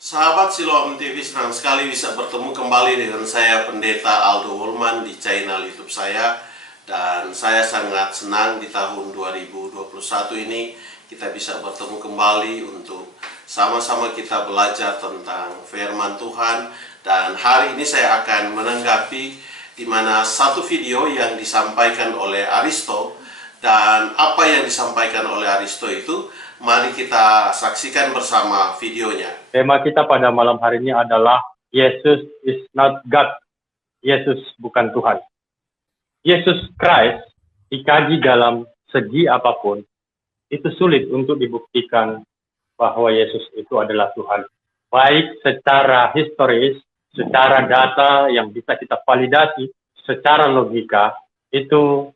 Sahabat Siloam TV, senang sekali bisa bertemu kembali dengan saya Pendeta Aldo Wolman di channel YouTube saya. Dan saya sangat senang di tahun 2021 ini kita bisa bertemu kembali untuk sama-sama kita belajar tentang firman Tuhan. Dan hari ini saya akan menanggapi di mana satu video yang disampaikan oleh Aristo. Dan apa yang disampaikan oleh Aristo itu, mari kita saksikan bersama videonya. Tema kita pada malam hari ini adalah Yesus is not God. Yesus bukan Tuhan. Yesus Christ dikaji dalam segi apapun, itu sulit untuk dibuktikan bahwa Yesus itu adalah Tuhan. Baik secara historis, secara data yang bisa kita validasi, secara logika, itu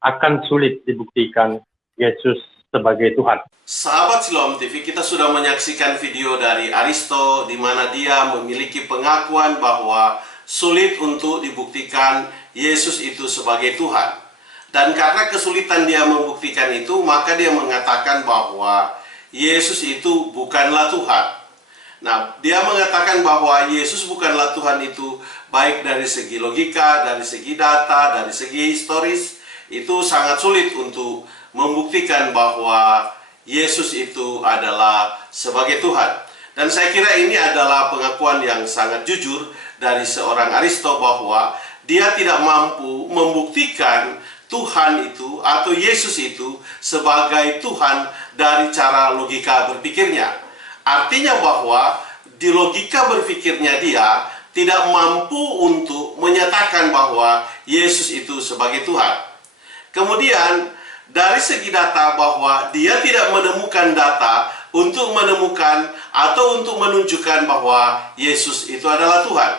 akan sulit dibuktikan Yesus sebagai Tuhan. Sahabat Siloam TV, kita sudah menyaksikan video dari Aristo di mana dia memiliki pengakuan bahwa sulit untuk dibuktikan Yesus itu sebagai Tuhan. Dan karena kesulitan dia membuktikan itu, maka dia mengatakan bahwa Yesus itu bukanlah Tuhan. Nah, dia mengatakan bahwa Yesus bukanlah Tuhan itu baik dari segi logika, dari segi data, dari segi historis, itu sangat sulit untuk membuktikan bahwa Yesus itu adalah sebagai Tuhan. Dan saya kira ini adalah pengakuan yang sangat jujur dari seorang Aristo bahwa dia tidak mampu membuktikan Tuhan itu atau Yesus itu sebagai Tuhan dari cara logika berpikirnya. Artinya bahwa di logika berpikirnya dia tidak mampu untuk menyatakan bahwa Yesus itu sebagai Tuhan. Kemudian dari segi data bahwa dia tidak menemukan data untuk menemukan atau untuk menunjukkan bahwa Yesus itu adalah Tuhan.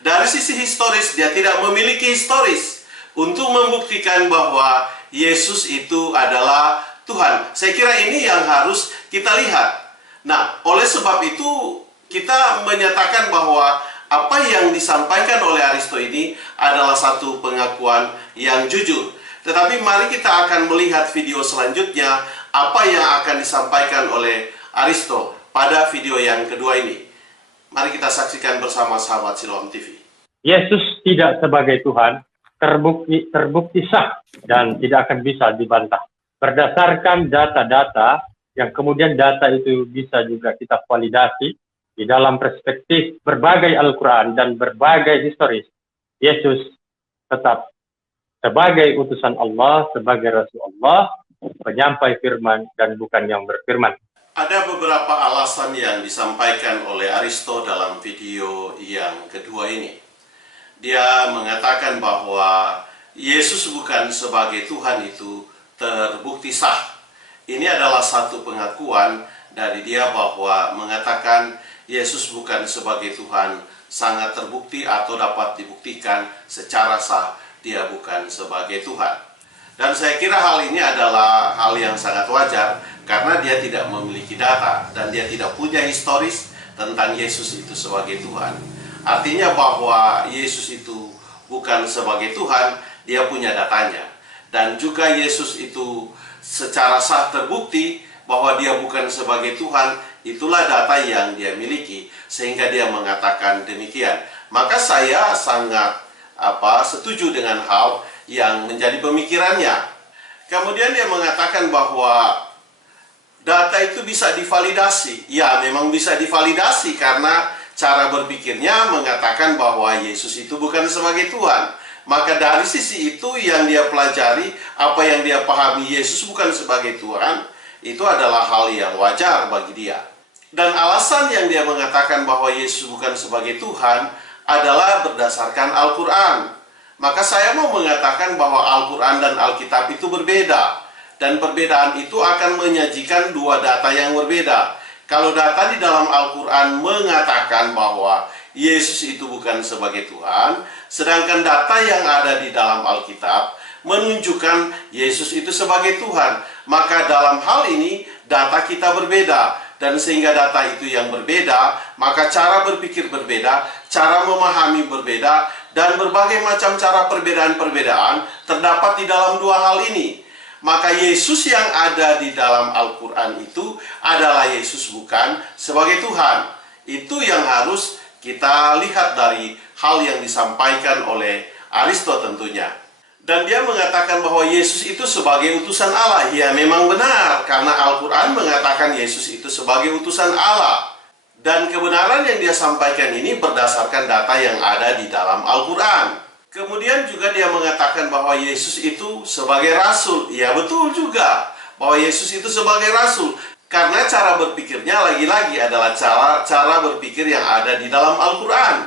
Dari sisi historis dia tidak memiliki historis untuk membuktikan bahwa Yesus itu adalah Tuhan. Saya kira ini yang harus kita lihat. Nah, oleh sebab itu kita menyatakan bahwa apa yang disampaikan oleh Aristo ini adalah satu pengakuan yang jujur. Tetapi mari kita akan melihat video selanjutnya apa yang akan disampaikan oleh Aristo pada video yang kedua ini. Mari kita saksikan bersama sahabat Siloam TV. Yesus tidak sebagai Tuhan terbukti sah dan tidak akan bisa dibantah. Berdasarkan data-data yang kemudian data itu bisa juga kita validasi di dalam perspektif berbagai Al-Quran dan berbagai historis, Yesus tetap sebagai utusan Allah, sebagai Rasul Allah, penyampai firman dan bukan yang berfirman. Ada beberapa alasan yang disampaikan oleh Aristo dalam video yang kedua ini. Dia mengatakan bahwa Yesus bukan sebagai Tuhan itu terbukti sah. Ini adalah satu pengakuan dari dia bahwa mengatakan Yesus bukan sebagai Tuhan sangat terbukti atau dapat dibuktikan secara sah. Dia bukan sebagai Tuhan. Dan saya kira hal ini adalah hal yang sangat wajar karena dia tidak memiliki data dan dia tidak punya historis tentang Yesus itu sebagai Tuhan. Artinya bahwa Yesus itu bukan sebagai Tuhan, dia punya datanya. Dan juga Yesus itu secara sah terbukti bahwa dia bukan sebagai Tuhan, itulah data yang dia miliki sehingga dia mengatakan demikian. Maka saya sangat setuju dengan hal yang menjadi pemikirannya. Kemudian dia mengatakan bahwa data itu bisa divalidasi. Ya, memang bisa divalidasi karena cara berpikirnya mengatakan bahwa Yesus itu bukan sebagai Tuhan. Maka dari sisi itu yang dia pelajari, apa yang dia pahami Yesus bukan sebagai Tuhan, itu adalah hal yang wajar bagi dia. Dan alasan yang dia mengatakan bahwa Yesus bukan sebagai Tuhan adalah berdasarkan Al-Quran. Maka saya mau mengatakan bahwa Al-Quran dan Alkitab itu berbeda. Dan perbedaan itu akan menyajikan dua data yang berbeda. Kalau data di dalam Al-Quran mengatakan bahwa Yesus itu bukan sebagai Tuhan, sedangkan data yang ada di dalam Alkitab menunjukkan Yesus itu sebagai Tuhan. Maka dalam hal ini data kita berbeda. Dan sehingga data itu yang berbeda, maka cara berpikir berbeda, cara memahami berbeda, dan berbagai macam cara perbedaan-perbedaan terdapat di dalam dua hal ini. Maka Yesus yang ada di dalam Al-Quran itu adalah Yesus bukan sebagai Tuhan. Itu yang harus kita lihat dari hal yang disampaikan oleh Aristo tentunya. Dan dia mengatakan bahwa Yesus itu sebagai utusan Allah. Ya, memang benar, karena Al-Quran mengatakan Yesus itu sebagai utusan Allah. Dan kebenaran yang dia sampaikan ini berdasarkan data yang ada di dalam Al-Quran. Kemudian juga dia mengatakan bahwa Yesus itu sebagai rasul. Ya, betul juga bahwa Yesus itu sebagai rasul. Karena cara berpikirnya lagi-lagi adalah cara berpikir yang ada di dalam Al-Quran.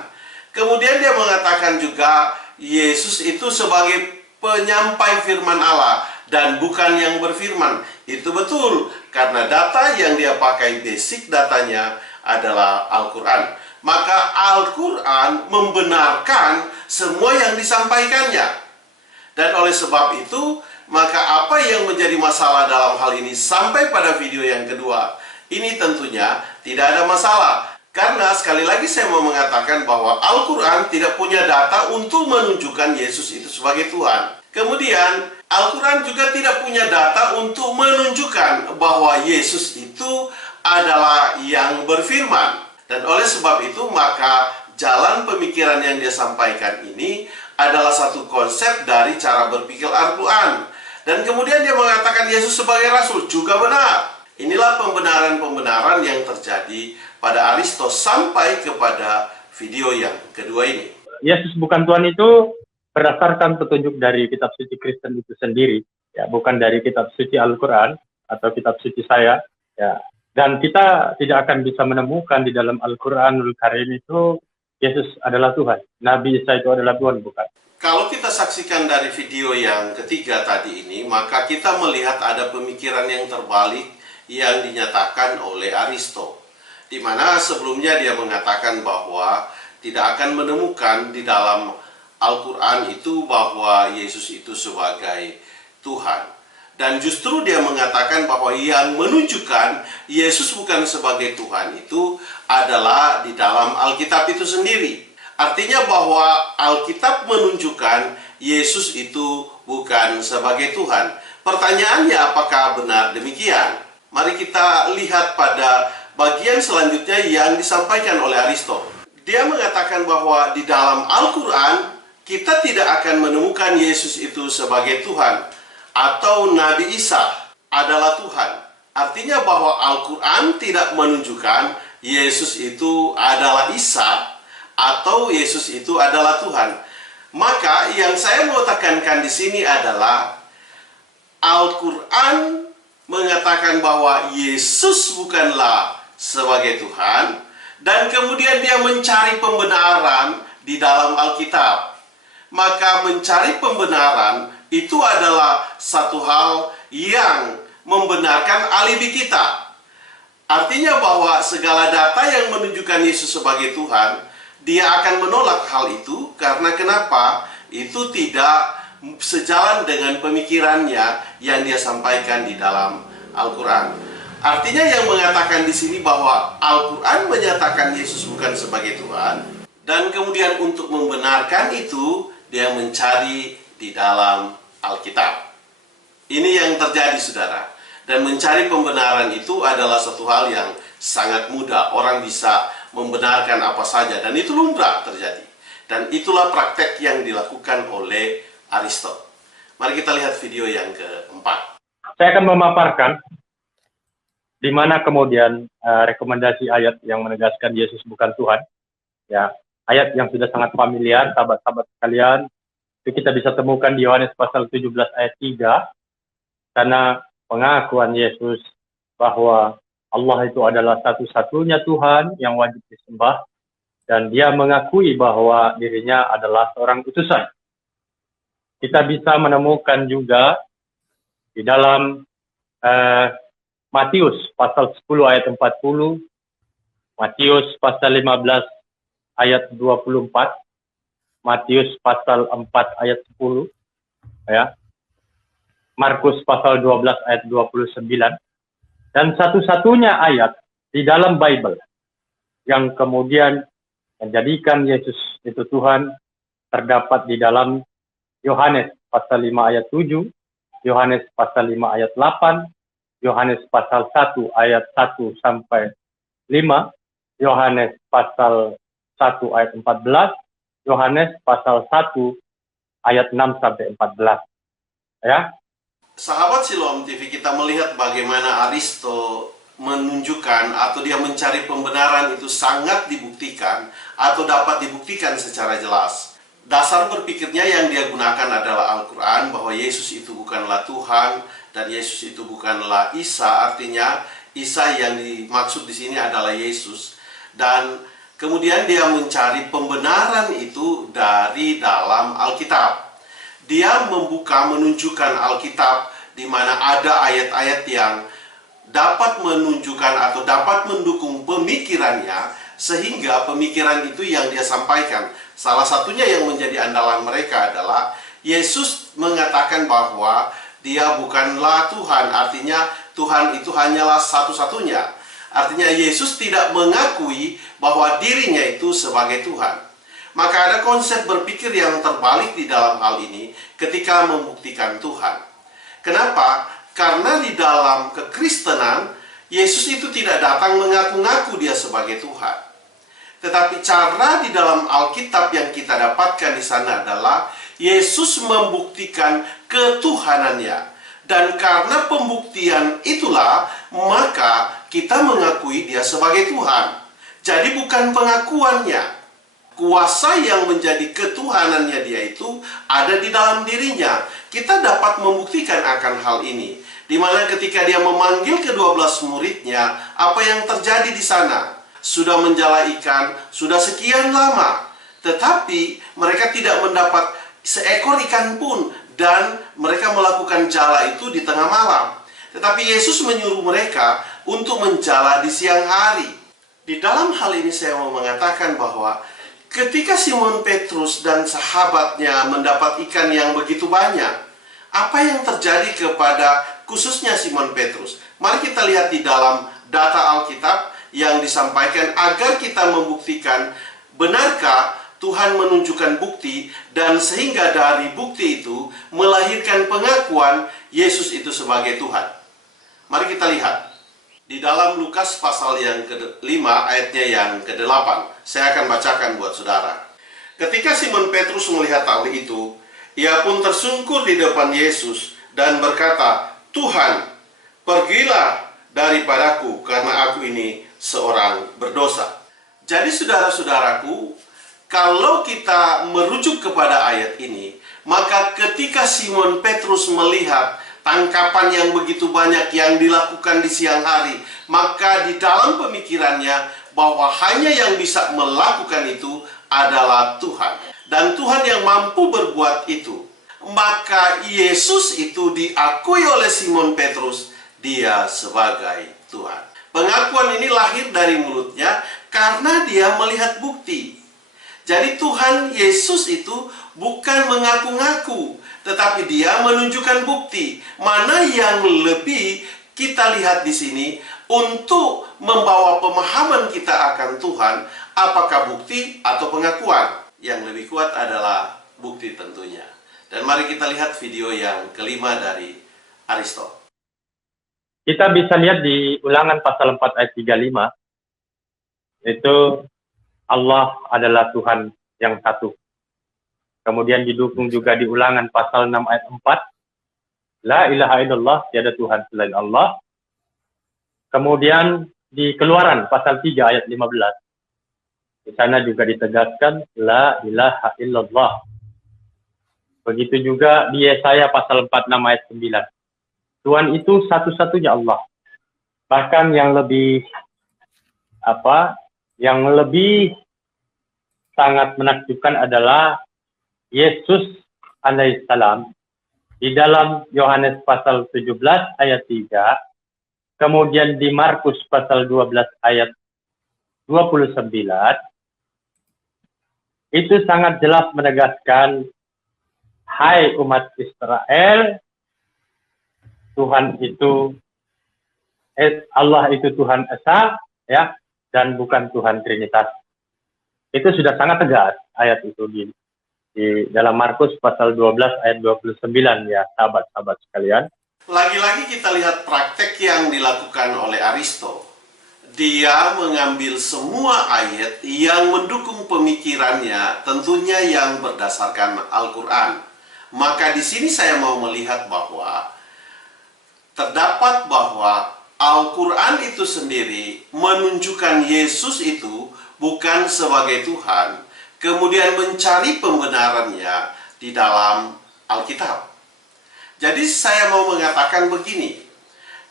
Kemudian dia mengatakan juga Yesus itu sebagai penyampai firman Allah dan bukan yang berfirman. Itu betul, karena data yang dia pakai, basic datanya adalah Al-Quran. Maka Al-Quran membenarkan semua yang disampaikannya. Dan oleh sebab itu, maka apa yang menjadi masalah dalam hal ini sampai pada video yang kedua, ini tentunya tidak ada masalah. Karena sekali lagi saya mau mengatakan bahwa Al-Quran tidak punya data untuk menunjukkan Yesus itu sebagai Tuhan. Kemudian Al-Quran juga tidak punya data untuk menunjukkan bahwa Yesus itu adalah yang berfirman. Dan oleh sebab itu maka jalan pemikiran yang dia sampaikan ini adalah satu konsep dari cara berpikir Al-Quran. Dan kemudian dia mengatakan Yesus sebagai Rasul juga benar. Inilah pembenaran-pembenaran yang terjadi pada Aristo sampai kepada video yang kedua ini. Yesus bukan Tuhan itu berdasarkan petunjuk dari kitab suci Kristen itu sendiri, ya, bukan dari kitab suci Al-Quran atau kitab suci saya, ya. Dan kita tidak akan bisa menemukan di dalam Al-Quranul Karim itu Yesus adalah Tuhan, Nabi Isa itu adalah Tuhan, bukan. Kalau kita saksikan dari video yang ketiga tadi ini, maka kita melihat ada pemikiran yang terbalik yang dinyatakan oleh Aristo, di mana sebelumnya dia mengatakan bahwa tidak akan menemukan di dalam Al-Quran itu bahwa Yesus itu sebagai Tuhan. Dan justru dia mengatakan bahwa yang menunjukkan Yesus bukan sebagai Tuhan itu adalah di dalam Alkitab itu sendiri. Artinya bahwa Alkitab menunjukkan Yesus itu bukan sebagai Tuhan. Pertanyaannya, apakah benar demikian? Mari kita lihat pada bagian selanjutnya yang disampaikan oleh Aristo. Dia mengatakan bahwa di dalam Al-Quran kita tidak akan menemukan Yesus itu sebagai Tuhan atau Nabi Isa adalah Tuhan. Artinya bahwa Al-Quran tidak menunjukkan Yesus itu adalah Isa atau Yesus itu adalah Tuhan. Maka yang saya mau tekankan di sini adalah Al-Quran mengatakan bahwa Yesus bukanlah sebagai Tuhan, dan kemudian dia mencari pembenaran di dalam Alkitab. Maka mencari pembenaran itu adalah satu hal yang membenarkan alibi kita. Artinya bahwa segala data yang menunjukkan Yesus sebagai Tuhan, dia akan menolak hal itu karena kenapa? Itu tidak sejalan dengan pemikirannya yang dia sampaikan di dalam Al-Quran. Artinya yang mengatakan di sini bahwa Al-Quran menyatakan Yesus bukan sebagai Tuhan, dan kemudian untuk membenarkan itu dia mencari di dalam Alkitab. Ini yang terjadi, saudara. Dan mencari pembenaran itu adalah satu hal yang sangat mudah. Orang bisa membenarkan apa saja, dan itu lumrah terjadi. Dan itulah praktek yang dilakukan oleh Aristo. Mari kita lihat video yang keempat. Saya akan memaparkan di mana kemudian rekomendasi ayat yang menegaskan Yesus bukan Tuhan. Ya, ayat yang sudah sangat familiar, sahabat-sahabat sekalian, itu kita bisa temukan di Yohanes pasal 17 ayat 3, karena pengakuan Yesus bahwa Allah itu adalah satu-satunya Tuhan yang wajib disembah, dan dia mengakui bahwa dirinya adalah seorang utusan. Kita bisa menemukan juga di dalam Matius pasal 10 ayat 40, Matius pasal 15 ayat 24, Matius pasal 4 ayat 10, ya. Markus pasal 12 ayat 29, dan satu-satunya ayat di dalam Bible yang kemudian menjadikan Yesus itu Tuhan terdapat di dalam Yohanes pasal 5 ayat 7, Yohanes pasal 5 ayat 8, Yohanes pasal 1 ayat 1 sampai 5, Yohanes pasal 1 ayat 14, Yohanes pasal 1 ayat 6 sampai 14. Ya. Sahabat Siloam TV, kita melihat bagaimana Aristo menunjukkan atau dia mencari pembenaran itu sangat dibuktikan atau dapat dibuktikan secara jelas. Dasar berpikirnya yang dia gunakan adalah Al-Quran, bahwa Yesus itu bukanlah Tuhan dan Yesus itu bukanlah Isa. Artinya Isa yang dimaksud di sini adalah Yesus. Dan kemudian dia mencari pembenaran itu dari dalam Alkitab. Dia membuka, menunjukkan Alkitab di mana ada ayat-ayat yang dapat menunjukkan atau dapat mendukung pemikirannya, sehingga pemikiran itu yang dia sampaikan. Salah satunya yang menjadi andalan mereka adalah Yesus mengatakan bahwa dia bukanlah Tuhan. Artinya Tuhan itu hanyalah satu-satunya. Artinya Yesus tidak mengakui bahwa dirinya itu sebagai Tuhan. Maka ada konsep berpikir yang terbalik di dalam hal ini ketika membuktikan Tuhan. Kenapa? Karena di dalam kekristenan, Yesus itu tidak datang mengaku-ngaku dia sebagai Tuhan. Tetapi cara di dalam Alkitab yang kita dapatkan di sana adalah Yesus membuktikan ketuhanannya. Dan karena pembuktian itulah, maka kita mengakui dia sebagai Tuhan. Jadi bukan pengakuannya. Kuasa yang menjadi ketuhanannya dia itu ada di dalam dirinya. Kita dapat membuktikan akan hal ini. Di mana ketika dia memanggil ke-12 muridnya, apa yang terjadi di sana? Sudah menjala ikan, sudah sekian lama. Tetapi mereka tidak mendapat seekor ikan pun. Dan mereka melakukan jala itu di tengah malam. Tetapi Yesus menyuruh mereka untuk menjala di siang hari. Di dalam hal ini saya mau mengatakan bahwa ketika Simon Petrus dan sahabatnya mendapat ikan yang begitu banyak, apa yang terjadi kepada khususnya Simon Petrus? Mari kita lihat di dalam data Alkitab yang disampaikan agar kita membuktikan benarkah Tuhan menunjukkan bukti, dan sehingga dari bukti itu melahirkan pengakuan Yesus itu sebagai Tuhan. Mari kita lihat di dalam Lukas pasal yang ke-5 ayatnya yang ke-8. Saya akan bacakan buat saudara. Ketika Simon Petrus melihat hal itu, ia pun tersungkur di depan Yesus dan berkata, "Tuhan, pergilah daripadaku karena aku ini seorang berdosa." Jadi saudara-saudaraku, kalau kita merujuk kepada ayat ini, maka ketika Simon Petrus melihat tangkapan yang begitu banyak yang dilakukan di siang hari, maka di dalam pemikirannya bahwa hanya yang bisa melakukan itu adalah Tuhan. Dan Tuhan yang mampu berbuat itu. Maka Yesus itu diakui oleh Simon Petrus, dia sebagai Tuhan. Pengakuan ini lahir dari mulutnya karena dia melihat bukti. Jadi Tuhan Yesus itu bukan mengaku-ngaku, tetapi dia menunjukkan bukti. Mana yang lebih kita lihat di sini untuk membawa pemahaman kita akan Tuhan, apakah bukti atau pengakuan? Yang lebih kuat adalah bukti tentunya. Dan mari kita lihat video yang kelima dari Aristo. Kita bisa lihat di Ulangan pasal 4 ayat 35, itu Allah adalah Tuhan yang satu. Kemudian didukung juga di Ulangan pasal 6 ayat 4, La ilaha illallah, tiada Tuhan selain Allah. Kemudian di Keluaran pasal 3 ayat 15, di sana juga ditegaskan La ilaha illallah. Begitu juga di Yesaya pasal 46 ayat 9, Tuhan itu satu-satunya Allah. Bahkan yang lebih sangat menakjubkan adalah Yesus alaihissalam di dalam Yohanes pasal 17 ayat 3, kemudian di Markus pasal 12 ayat 29, itu sangat jelas menegaskan, hai umat Israel, Tuhan itu Allah itu Tuhan Esa, ya, dan bukan Tuhan Trinitas. Itu sudah sangat tegas ayat itu di dalam Markus pasal 12 ayat 29, ya sahabat-sahabat sekalian. Lagi-lagi kita lihat praktek yang dilakukan oleh Aristo. dia mengambil semua ayat yang mendukung pemikirannya, tentunya yang berdasarkan Al-Quran. Maka di sini saya mau melihat bahwa terdapat bahwa Al-Quran itu sendiri menunjukkan Yesus itu bukan sebagai Tuhan, kemudian mencari pembenarannya di dalam Alkitab. Jadi saya mau mengatakan begini,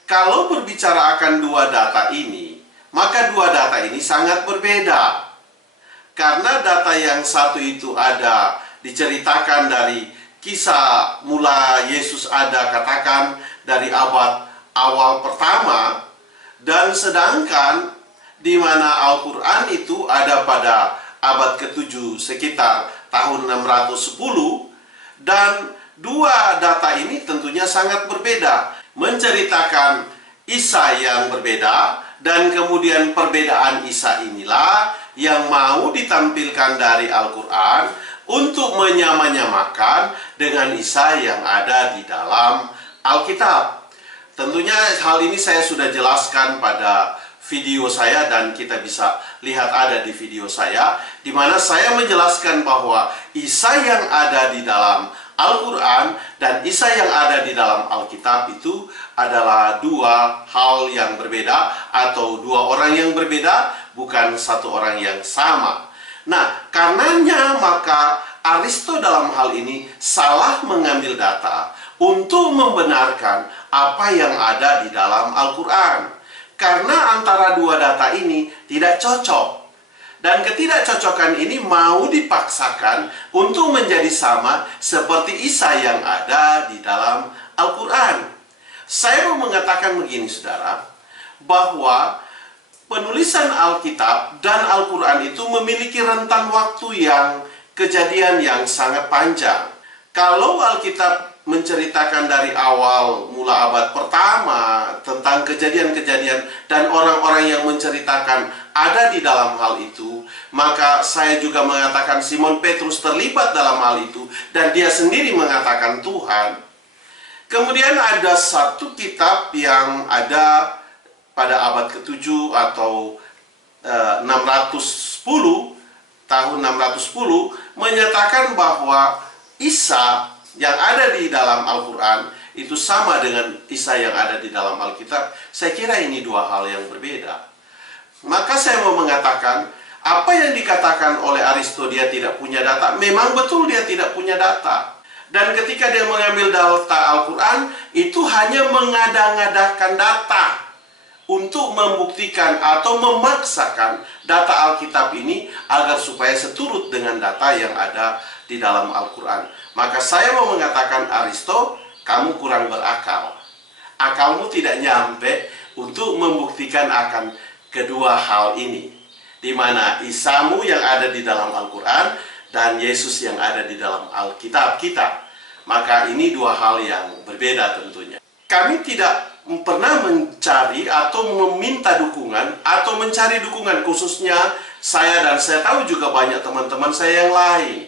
kalau berbicara akan dua data ini, maka dua data ini sangat berbeda. Karena data yang satu itu ada diceritakan dari kisah mula Yesus ada, katakan dari abad awal pertama, dan sedangkan di mana Al-Quran itu ada pada abad ke-7 sekitar tahun 610, dan dua data ini tentunya sangat berbeda, menceritakan Isa yang berbeda, dan kemudian perbedaan Isa inilah yang mau ditampilkan dari Al-Quran untuk menyamakan dengan Isa yang ada di dalam Alkitab. Tentunya hal ini saya sudah jelaskan pada video saya, dan kita bisa lihat ada di video saya, di mana saya menjelaskan bahwa Isa yang ada di dalam Al-Quran dan Isa yang ada di dalam Alkitab itu adalah dua hal yang berbeda, atau dua orang yang berbeda, bukan satu orang yang sama. Nah, karenanya maka Aristo dalam hal ini salah mengambil data untuk membenarkan apa yang ada di dalam Al-Quran. Karena antara dua data ini tidak cocok. Dan ketidakcocokan ini mau dipaksakan untuk menjadi sama seperti Isa yang ada di dalam Al-Quran. Saya mau mengatakan begini, saudara, bahwa penulisan Alkitab dan Al-Quran itu memiliki rentan waktu yang kejadian yang sangat panjang. Kalau Alkitab menceritakan dari awal mula abad pertama tentang kejadian-kejadian dan orang-orang yang menceritakan ada di dalam hal itu, maka saya juga mengatakan Simon Petrus terlibat dalam hal itu dan dia sendiri mengatakan Tuhan. Kemudian ada satu kitab yang ada pada abad ke-7 atau 610, tahun 610, menyatakan bahwa Isa yang ada di dalam Al-Quran itu sama dengan Isa yang ada di dalam Alkitab. Saya kira ini dua hal yang berbeda. Maka saya mau mengatakan, apa yang dikatakan oleh Aristo dia tidak punya data, memang betul dia tidak punya data. Dan ketika dia mengambil data Al-Quran, itu hanya mengada-ngadakan data untuk membuktikan atau memaksakan data Alkitab ini agar supaya seturut dengan data yang ada di dalam Al-Quran. Maka saya mau mengatakan, Aristo, kamu kurang berakal. Akalmu tidak nyampe untuk membuktikan akan kedua hal ini, di mana Isamu yang ada di dalam Al-Quran dan Yesus yang ada di dalam Alkitab kita. Maka ini dua hal yang berbeda tentunya. Kami tidak pernah mencari atau meminta dukungan atau mencari dukungan, khususnya saya, dan saya tahu juga banyak teman-teman saya yang lain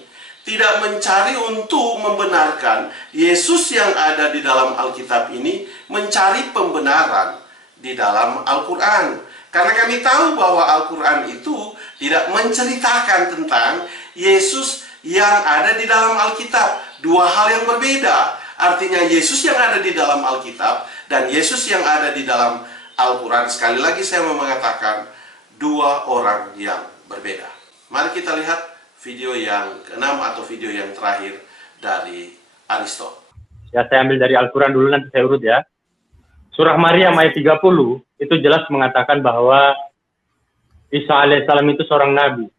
tidak mencari untuk membenarkan Yesus yang ada di dalam Alkitab ini, mencari pembenaran di dalam Al-Quran. Karena kami tahu bahwa Al-Quran itu tidak menceritakan tentang Yesus yang ada di dalam Alkitab. Dua hal yang berbeda. Artinya Yesus yang ada di dalam Alkitab dan Yesus yang ada di dalam Al-Quran, sekali lagi saya mau mengatakan, dua orang yang berbeda. Mari kita lihat video yang ke-6 atau video yang terakhir dari Aristo. Ya, saya ambil dari Al-Quran dulu, nanti saya urut ya. Surah Maryam ayat 30 itu jelas mengatakan bahwa Isa alaihissalam itu seorang nabi.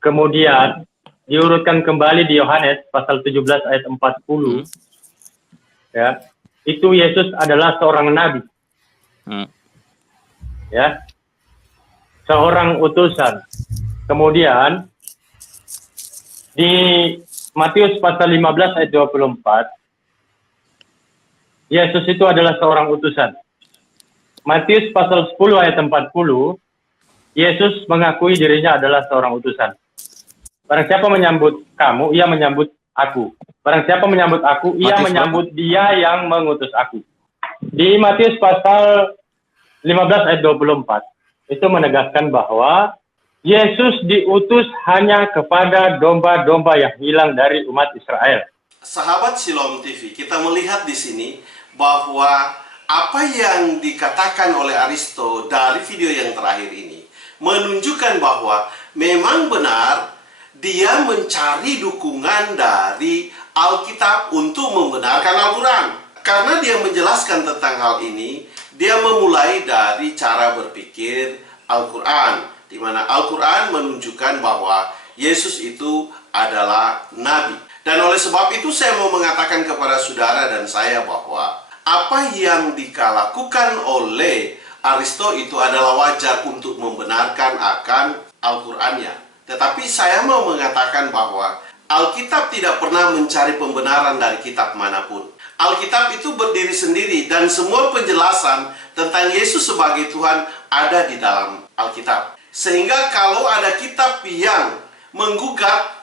Kemudian diurutkan kembali di Yohanes pasal 17 ayat 40. Ya, itu Yesus adalah seorang nabi. Ya. Seorang utusan. Kemudian di Matius pasal 15 ayat 24, Yesus itu adalah seorang utusan. Matius pasal 10 ayat 40, Yesus mengakui dirinya adalah seorang utusan. Barang siapa menyambut kamu, ia menyambut aku. Barang siapa menyambut aku, ia menyambut dia yang mengutus aku. Di Matius pasal 15 ayat 24 itu menegaskan bahwa Yesus diutus hanya kepada domba-domba yang hilang dari umat Israel. Sahabat Shalom TV, kita melihat di sini bahwa apa yang dikatakan oleh Aristo dari video yang terakhir ini menunjukkan bahwa memang benar dia mencari dukungan dari Alkitab untuk membenarkan Al-Quran. Karena dia menjelaskan tentang hal ini, dia memulai dari cara berpikir Al-Quran, di mana Al-Quran menunjukkan bahwa Yesus itu adalah Nabi. Dan oleh sebab itu saya mau mengatakan kepada saudara dan saya bahwa apa yang dikalakukan oleh Aristo itu adalah wajar untuk membenarkan akan Al-Qurannya. Tetapi saya mau mengatakan bahwa Alkitab tidak pernah mencari pembenaran dari kitab manapun. Alkitab itu berdiri sendiri dan semua penjelasan tentang Yesus sebagai Tuhan ada di dalam Alkitab. Sehingga kalau ada kitab yang menggugat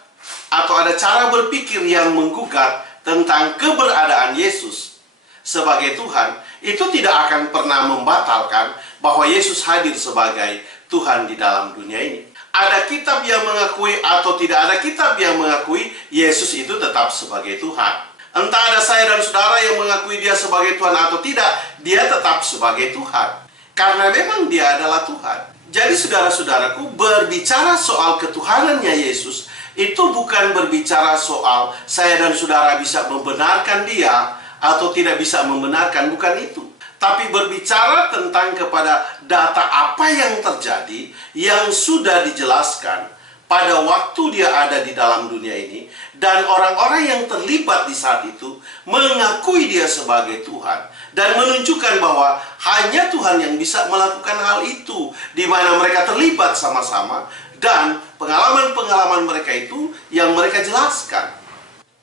atau ada cara berpikir yang menggugat tentang keberadaan Yesus sebagai Tuhan, itu tidak akan pernah membatalkan bahwa Yesus hadir sebagai Tuhan di dalam dunia ini. Ada kitab yang mengakui atau tidak ada kitab yang mengakui Yesus itu tetap sebagai Tuhan. Entah ada saya dan saudara yang mengakui dia sebagai Tuhan atau tidak, dia tetap sebagai Tuhan. Karena memang dia adalah Tuhan. Jadi saudara-saudaraku, berbicara soal ketuhanannya Yesus, itu bukan berbicara soal saya dan saudara bisa membenarkan dia atau tidak bisa membenarkan, bukan itu. Tapi berbicara tentang kepada data apa yang terjadi yang sudah dijelaskan pada waktu dia ada di dalam dunia ini, dan orang-orang yang terlibat di saat itu mengakui dia sebagai Tuhan dan menunjukkan bahwa hanya Tuhan yang bisa melakukan hal itu, di mana mereka terlibat sama-sama dan pengalaman-pengalaman mereka itu yang mereka jelaskan.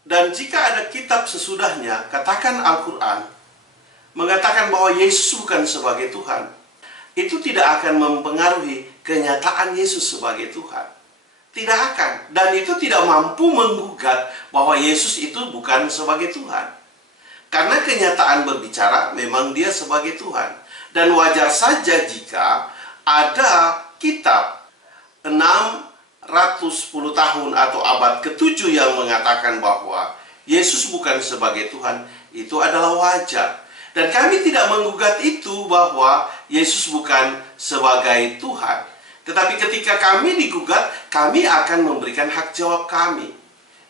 Dan jika ada kitab sesudahnya, katakan Al-Quran, mengatakan bahwa Yesus bukan sebagai Tuhan, itu tidak akan mempengaruhi kenyataan Yesus sebagai Tuhan. Tidak akan. Dan itu tidak mampu menggugat bahwa Yesus itu bukan sebagai Tuhan. Karena kenyataan berbicara memang dia sebagai Tuhan. Dan wajar saja jika ada kitab 610 tahun atau abad ke-7 yang mengatakan bahwa Yesus bukan sebagai Tuhan, itu adalah wajar. Dan kami tidak menggugat itu bahwa Yesus bukan sebagai Tuhan. Tetapi ketika kami digugat, kami akan memberikan hak jawab kami.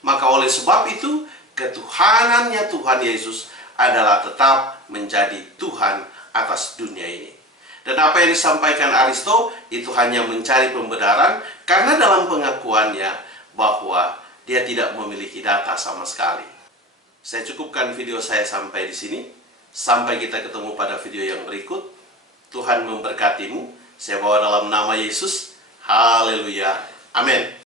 Maka oleh sebab itu, ketuhanannya Tuhan Yesus adalah tetap menjadi Tuhan atas dunia ini. Dan apa yang disampaikan Aristo, itu hanya mencari pembenaran, karena dalam pengakuannya bahwa dia tidak memiliki data sama sekali. Saya cukupkan video saya sampai di sini. Sampai kita ketemu pada video yang berikut. Tuhan memberkatimu. Saya bawa dalam nama Yesus. Haleluya. Amin.